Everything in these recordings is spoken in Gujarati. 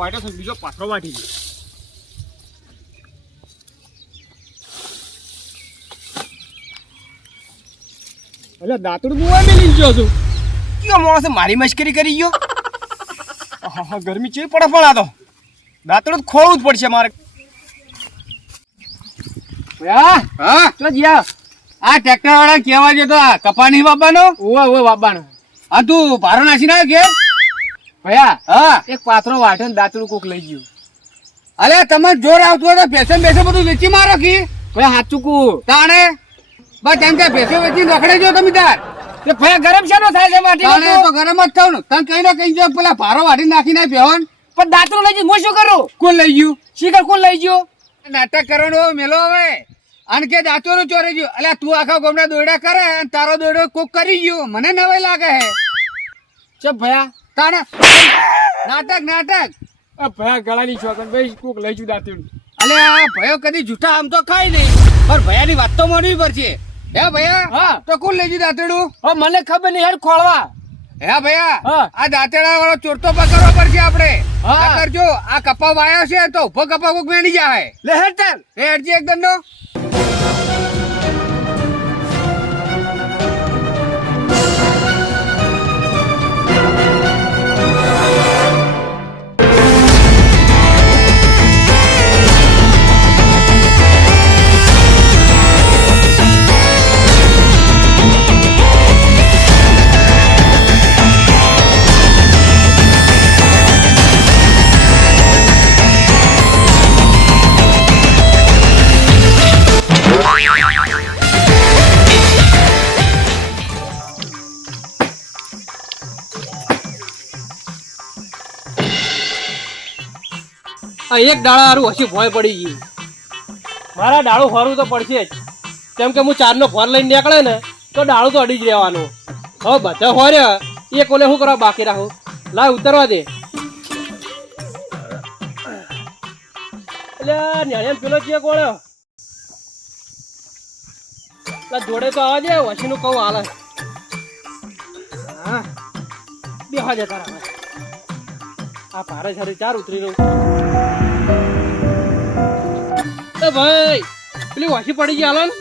વાટ્યો છે, બીજો પાથરો વાટી ગયો. એટલે દાંતડું બુવા મેલી ગયો છું. કયો માણસ મારી મશ્કરી કરી ગયો? ગરમી ચેવી પડે પણ આ તો દાંતડું તો ખોળવું જ પડશે મારે. હા તો જ્યાં આ ટ્રેક્ટર વાળા કહેવા જતો આ કપા નહીં વાપવાનો. ઓવે બાબાનો. હા તું ભારો નાસી ના ઘેર. ભયા હા એક પાથરો વાટે ને દાંતડું કોક લઈ ગયું. અલે તમે જોર આવતું હોય તો ભેસો બેસો બધું વેચી મારો કી ભયા હાચું કુ તાણે બસ એમ કે ભેસો વેચી રખડે જો તમે તાર. તે ભયા ગરમ શાનો થાય છે માટી તાણે તો ગરમ જ થાવ ને તને કઈ ના કઈ જો પેલા ભારો વાટી નાખી ના બેહોન. પણ દાંતડું લઈ ગયું હું શું કરું? કોણ લઈ ગયું? શીખર કોણ લઈ ગયો? નાટક કરવાનો મેલો હવે અને કે દાંતોનું ચોરી ગયું. અલ્યા તું આખા ગામના દોયડા કરે અને તારો દોયડો કોક કરી ગયો. મને નવાઈ લાગે હે. ચપ ભયા તાણે નાટક ભયા ગળાની છોકન ભાઈ કોક લઈ ગયું દાંતડું. અલ્યા ભયો કદી જૂઠા આમ તો ખાય નહીં પણ ભયાની વાત તો માનવી પડશે. હે ભયા હા તો કોણ લઈ ગયું દાંતડું? હવે મને ખબર નહીં યાર ખોળવા. હે ભયા હા. આ દાંતડા વાળો ચોર તો પકડવો પડશે આપણે. હા. કરજો આ કપા વાયો છે તો ઉભો કપા કોક મેળી જાય. લે હેડ ચાલ. એ અરજી એકદમ નો એક ડાળા હારું હસી ભોય પડી ગઈ. મારા ડાળું ફરવું તો પડશે જ, કેમ કે હું 4 નો ફોર લઈને નીકળે ને તો ડાળું તો અડી જ રહેવાનું. હવે બધા ફોર્યા એ કોને શું કરવા બાકી રાખું? લાવ ઉતરવા દે. એટલે ન્યાણિયાને પેલો ચેક વળ્યો. જોડે તો આવવા દે, વસીનું કહું હાલે. હા બેહવા જતા રહે. આ ભારે સારી 4 ઉતરી રહ્યું. ભાઈ પેલી વાસી પડી ગઈ હાલો ને.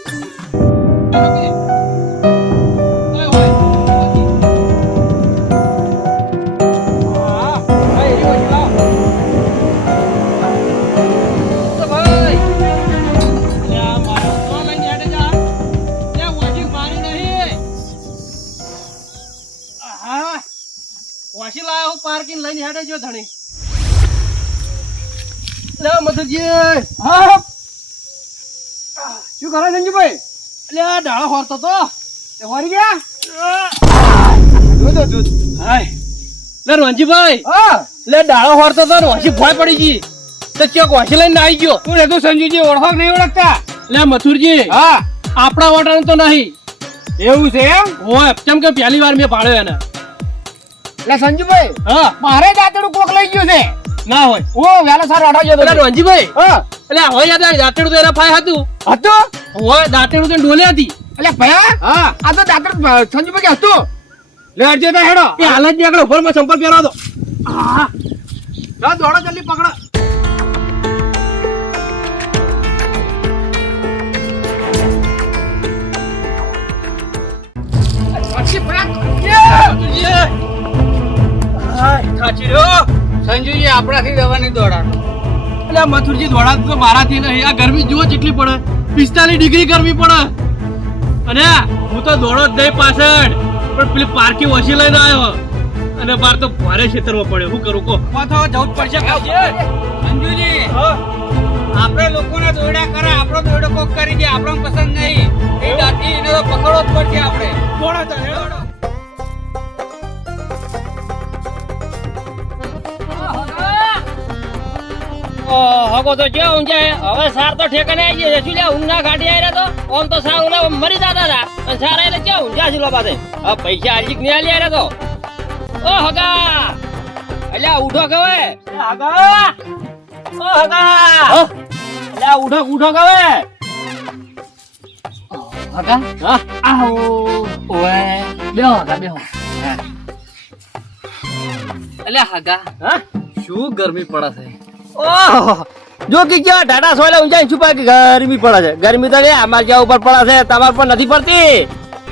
વાસી લાયો પાર્કિંગ લઈને હેડે જો ધણી. લે મથુરજી. હા શું કરો સંજુભાઈ? એટલે આ ડાળો હોરતો તો તે હોરી ગયા. દૂધ હાય લે રણજીભાઈ. હા લે ડાળો હોરતો તો વાસી ભોય પડી ગઈ તો ચોક વાસી લઈને આવી ગયો. તું રે તું સંજુજી ઓળખો નહીં ઓળખતા? લે મથુરજી. હા આપણા વાટાનું તો નહીં. એવું છે એમ? હોય કેમ કે પહેલી વાર મેં પાડ્યો એને. એટલે સંજુભાઈ હા મારે દાંતડું કોક લઈ ગયું છે. ના હોય ઓ વેલા સારો અડાઈ ગયો. એટલે રણજીભાઈ હા એટલે હોય યાદ દાંતેડું તો એના ફાય હતું. હોય દાંતેડું તો ડોલે હતી. એટલે ભયા હા આ તો દાંતડું સંજુભાઈ હતું. લે અરજી તો હેડો એ હાલ જ નીકળો ઉપર માં સંપર્ક પહેરાવો દો. હા દોડો જલ્દી પકડો. સંજુજી આપણાથી દવાની દોડાનો. એટલે મથુરજી દોડા તો મારાથી નહીં. આ ગરમી જુઓ કેટલી પડે, 45 ડિગ્રી ગરમી પડે. અને હું તો દોડો જ નહીં પાછળ, પણ પેલી પાર્કી ઓછી લઈને આવ્યો અને બાર તો ભારે ખેતરમાં પડ્યો. શું કરું કો? જવું જ પડશે. સંજુજી આપણે લોકોને દોડા કરે, આપણો દોડો કોક કરી દે, આપણને પસંદ નહીં. એ દાંતી એને તો પકડવો જ પડશે આપણે. દોડો તો હેડો. હગો તો જે ઊંઝા હવે સાર તો ઠેકાને આવી જાય. શું લે ઊંઘના ગાડી આવ્યા તો આમ તો સાર ઓલા મરી જતા હતા અને સાર એટલે ક્યાં ઊંઝા છે પાસે. હવે પૈસા આજી નહીં આલી આવ્યા તો. ઓ હગા અલ્યા ઉઠો કવે. હગા ઓ હગા અલ્યા ઉઠો ઉઠો કવે. હગા હા આહો ઓએ બેહો હગા બેહો. અલ્યા હગા હા શું ગરમી પડે છે. ઓહો જો કે ક્યાં ટાટા સોયલા ઊંચાઈ છુપા કે ગરમી પડે છે. ગરમી તો લે અમાર જ્યાં ઉપર પડે છે, તમાર પર નથી પડતી.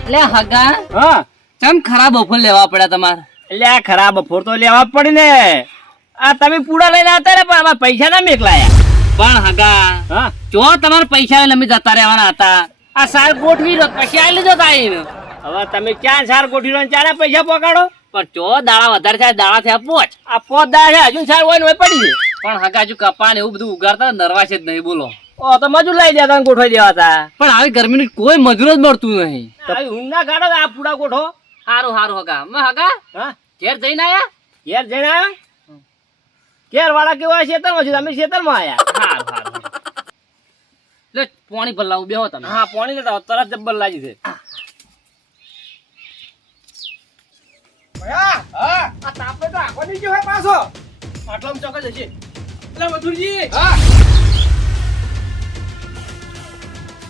એટલે હગા હા ચમ ખરાબ ઓફર લેવા પડ્યા તમારે. એટલે આ ખરાબ બફોર તો લેવા જ પડી ને. આ તમે પૂડા લઈને આવતા રે, પણ આમાં પૈસા ના મેકલાયા. પણ હગા હા જો તમારે પૈસા લઈને અમે જતા રહેવાના હતા. આ સાર ગોઠવી દો પછી આવી લીધો તાઈને. હવે તમે ક્યાં સાર ગોઠવી દો ચાલે પૈસા પકાડો. પણ જો દાડા વધારે થાય દાડા થયા પોચ. આ પોત દાડા છે હજુ સાર હોય ને હોય પડી છે. પણ હગા જો કપાન એવું બધું ઉગાડતા નરવાશ જ નહીં બોલો. ઓ તો મજૂર લઈ દેતા ને ગોઠવાઈ દેવા હતા. પણ આવી ગરમીનું કોઈ મજૂર જ મળતું નહીં. આવી ઊંઘ ના કાઢો તો આ પૂડા ગોઠો. સારું સારું હગા મેં હગા હા ઘેર જઈને આયા. ઘેર જઈને આવ્યા. ઘેર વાળા કેવા ખેતરમાં છે, તમે ખેતરમાં આયા. સારું સારું લે પાણી પર લાવું બેહો તમે. હા પાણી લેતા આવો, તરત જબ્બર લાગી છે. આ તાપે તો આખો નહીં ગયો હે પાછો. આટલામાં ચોક જ હશે. એટલે મધુરજી હા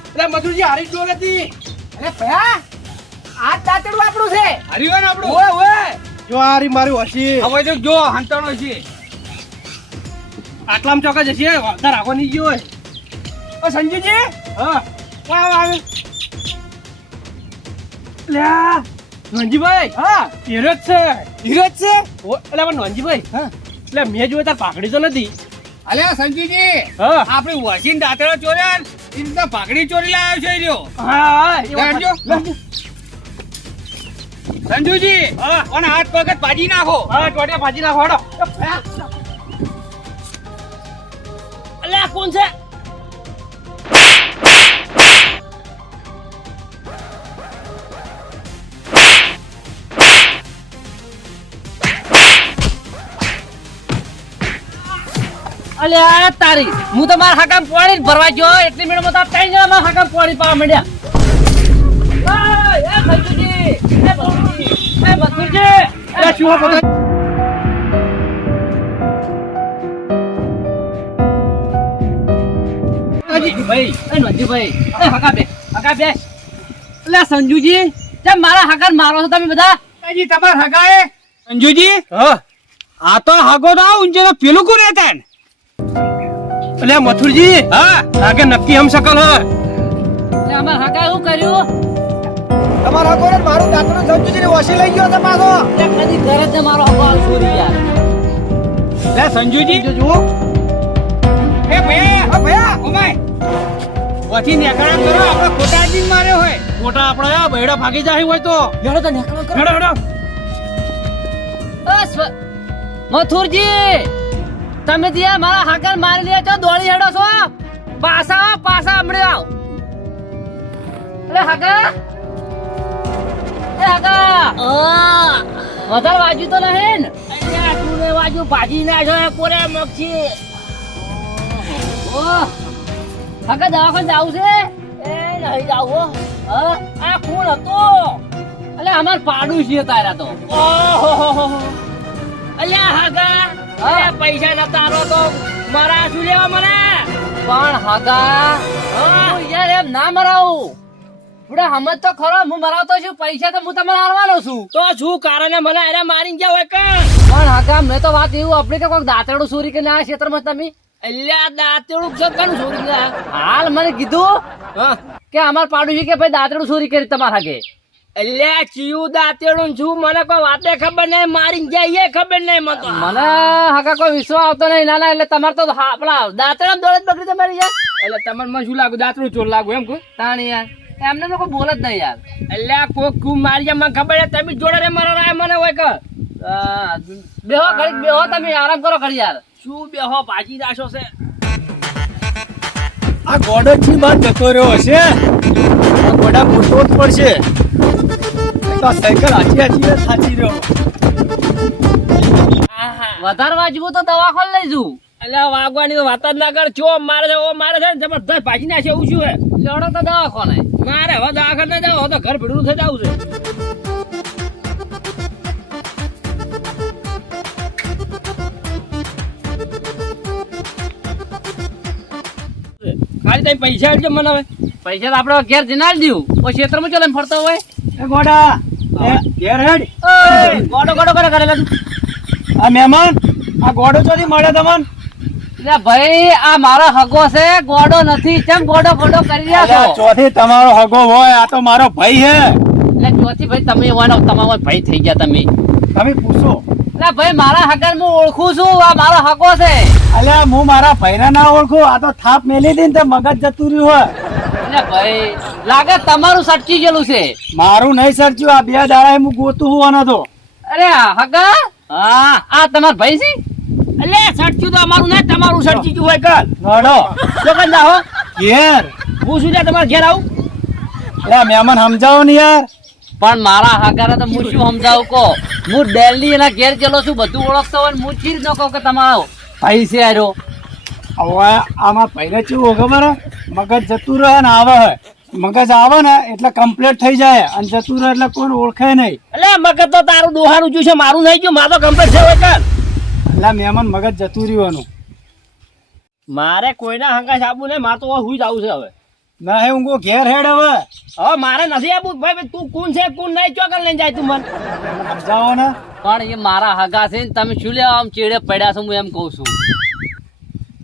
એટલે મધુરજી હારી જો નથી. અરે ભયા આ દાંતેડું આપણું છે. હરિવન આપણું ઓય ઓય જો હારી મારી વસી હવે તો જો હંતાણો છે. આટલામાં ચોક જ હશે. વધારે આખો નહીં ગયો હોય. ઓ સંજુજી હા કોણ આવે? લ્યા નોંજીભાઈ હા હીરો જ છે. હીરો જ છે? એટલે પણ નોંજીભાઈ હા એટલે મેં જોયું તાર પાકડી તો નથી. અલ્યા સંજીજી હા આપણે વસીન દાંતેડો ચોર્યા ને એ રીતના ભાગડી ચોરી લાવ્યો છે એ રહ્યો. હા લેજો. સંજુજી હા. અને હાથ પગ જ ભાજી નાખો. હા ટોટિયા ભાજી નાખો હડો. અલ્યા કોણ છે? અલ્યા તારી હું તો મારા હાકામ પાણી જ ભરવા ગયો એટલી મિનિટમાં તો ત્રણ જણા મારા હાકામ પાણી પાવા માંડ્યા. એ ભૈજુજી, એ ભૈજુજી, એ ભત્રીજી, અલ્યા શું બધા ભાઈ એ નંદીભાઈ એ હકા બે. અલ્યા સંજુજી કેમ મારા હાકાન મારો છો તમે બધા? હજી તમાર હગાએ સંજુજી હા આ તો હગો ના ઊંચે તો પેલું કોણ રહેતા ને? અલ્યા મથુરજી હા આગે નક્કી હમ શકલ હે. એટલે અમારા હાકા શું કર્યું? તમારા કોને મારું દાંતનું સંજુજી વસી લઈ ગયો છે પાછો. એટલે કદી ઘરે જ મારો હકો આવ છોરી યાર. લે સંજુજી જુઓ એ ભૈયા હા ભયા ઓમાય પછી નેકળા કરો આપણે ખોટાજી માર્યો હોય. મોટા આપડા બૈડા ભાગી જાય હોય તો હેડો તો નીકળો કરો. હેડો હેડો. બસ મથુરજી તમે ત્યાં મારા હાકર મારી લે છો દોડી હેડો છો પાછા હમણે આવ. અરે હાકા એ હાકા વધારે વાજ્યું તો નહીં ને? અલ્યા તું ને બાજુ ભાજી ના છો કોરે મક્ષી. ઓહ હાકા દવાખાને જાવું છે? એ નહીં જાવ. હા આ કોણ હતો? અલે અમાર પાડું છે તારા તો. ઓહો અલ્યા હાગા અલ્યા પૈસા નતા આલો તો મારા શું લેવા મને? પણ હાકા હું યાર એમ ના મરાવું. બુડા હમજ તો ખરો હું મરાવતો છું પૈસા તો હું તમને આલવાનો છું. તો શું કારણે મને અરે મારી ગયા હોય કે? પણ હાકા મેં તો વાત એવું આપડી કે કોઈક દાંતરડું ચોરી કરીને આ ક્ષેત્રમાં તમે અલ્યા દાંતેડું જગણ છોડી દે. હાલ મને કીધું હા કે અમાર પાડોશી કે ભાઈ દાંતરડું ચોરી કરી તમારા હાકે. અલ્યા ચિયું દાંતેડું છું મને કોઈ વાતે ખબર નહીં, મારી ગયા એ ખબર નહીં મને તો. મને હાકા કોઈ વિશ્વાસ આવતો નહીં. ના ના એટલે તમારે તો આપડા દાંતરડા દોડત બગડી તમારી યાર. એટલે તમને મને શું લાગુ દાંતડું ચોર લાગુ એમ કોઈ? તાણી યાર એમને તો કોઈ બોલ જ નહીં યાર. અલ્યા કોક કુ મારી ગયા મને ખબર છે તમે જોડે રે મારો રાય મને હોય કે બેહો ઘડીક બેહો તમે આરામ કરો ઘડી યાર. શું બેહો ભાજી રાશો છે. આ ગોડો થી બાર જતો રહ્યો હશે. આ ગોડા પૂછવો જ પડશે. તો આ સાયકલ હાચી સાચી રહ્યો. વધારે વાજવું તો દવાખાને લઈ જઉં. અલ્યા વાગવાની તો વાત જ ના કર. ચો મારે છે ઓ મારે છે ને જબરદસ્ત ભાજી નાખે એવું શું હે? લેવડો તો દવાખાને. મારે હવે દવાખાને ના જાવ, હવે તો ઘર ભેડું થઈ જવું છે. ખાલી તમે પૈસા આપજો મને હવે. પૈસા તો આપડે ઘેર જઈને આલી દઉં. કોઈ ક્ષેત્રમાં ચાલે ફરતો હોય. એ ગોડા ઘેર હેડ. ગોડો ગોડો કરે કરેલા તું. આ મહેમાન આ ગોડો ચોથી મળે તમને? એટલે ભાઈ આ મારો હગો છે, ગોડો નથી. કેમ ગોડો ગોડો કરી રહ્યા છો? અલ્યા, ચોથી તમારો હગો હોય, આ તો મારો ભાઈ હે. એટલે ચોથી ભાઈ તમે એવાનો તમારો ભાઈ થઈ ગયા તમે. તમે પૂછો. એટલે ભાઈ મારા હગન હું ઓળખું છું, આ મારો હગો છે. અલ્યા હું મારા ભાઈને ના ઓળખું, આ તો થાપ મેલી હતી ને તે મગજ જતું રહ્યું હોય. એટલે ભાઈ લાગે તમારું સટકી ગયેલું છે. મારું નહીં સરચ્યું, આ 2 દાડા હું ગોતું હોવાનો તો. અરે હગા, હા આ તમાર ભાઈ છે? એટલે સટક્યું તો અમારું નહીં, તમારું સટકી ગયું હોય કાલ. ગોડો જો કઈ જાઓ ઘેર. હું શું લે તમારે ઘેર આવું? અલ્યા મહેમાન સમજાવો ને યાર. પણ મારા હગાને તો હું શું સમજાવું કહો? હું દિલ્હી એના ઘેર ગયેલો છું, બધું ઓળખતો હોય ને હું ચીજ ન કહું કે તમારો ભાઈ છે આર્યો. હવે આમાં ભાઈને કેવું ખબર હે? મગજ જતું રહે ને આવે હે. મગજ આવે ને એટલે કમ્પ્લીટ થઈ જાય, અને જતું રહે એટલે કોઈ ઓળખે નહીં. એટલે મગજ તો તારું દોહાનું જ્યું છે, મારું નહીં ગયું. મારો કમ્પ્લીટ છે હોય કાલ. એટલે મહેમાન મગજ જતું રહેવાનું. મારે કોઈના હંગાશ આપવું નહીં, મારે તો હુઈ જ આવું છે હવે. ના હે ઊંઘો ઘેર હેડ હવે. હવે મારે નથી આપવું ભાઈ. તું કોણ છે કોણ નહીં ચોકલ લઈને જાય તું મને. સમજાવો ને. પણ એ મારા હગા છે ને તમે શું લેવા આમ ચેડે પડ્યા છો? હું એમ કહું છું.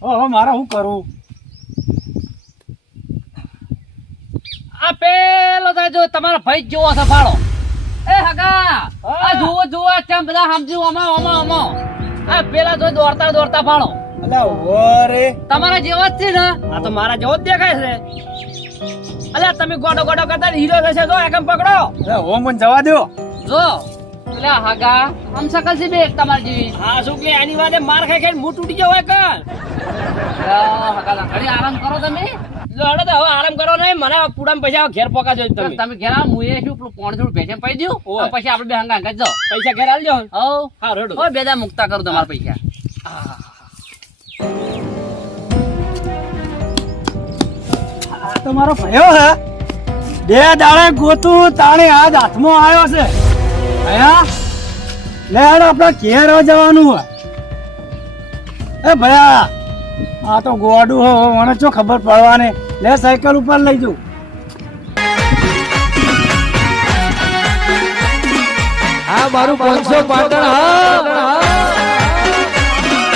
હવે મારે શું કરું? આ પેલો થાય જો તમારા ભાઈ જ જેવો સફાળો. એ હગા, આ જુઓ જુઓ કેમ બધા સમજ્યું? અમા અમા અમા આ પેલા જો દોડતા દોડતા ફાળો. અલ્યા ઓરે તમારા જેવા જ છે ને? આ તો મારા જેવો જ દેખાય છે. અલ્યા તમે ગોડો ગોડો કરતા હીરો થશે જો એકમ પકડો. અલ્યા હો મને જવા દો. જો પેલા હગા આમ શકલ છે બે તમારી જેવી. હા શું કે આની વાતે માર ખાઈ ખાઈને મું તૂટી ગયો હોય કાલ. હગા ઘડી આરામ કરો તમે. લડો તો હવે આરામ કરો નહીં. મને પૂડામાં પૈસા ઘેર પોકાજો તમે. તમે ઘેર આવો, હું એ શું પેલું પોણી થોડું ભેજે પાઈ દઉં. ઓય. પછી આપણે બે હંગા હંગા જાઓ. પૈસા ઘેર આલજો. હો હા રેડો. હો બે દા મુક્તા કરું તમારા પૈસા. આ તો મારો ભયો હે. 2 દાડે ગોતું તાણે આજ હાથમાં આવ્યો છે. ભયા લે હેડ આપણે ઘેર જવાનું હોય. એ ભયા આ તો ગોડું હો, મને શું ખબર પડવાની. લે સાયકલ ઉપર લઈ જઉં. આ મારું 500 પાટણ હા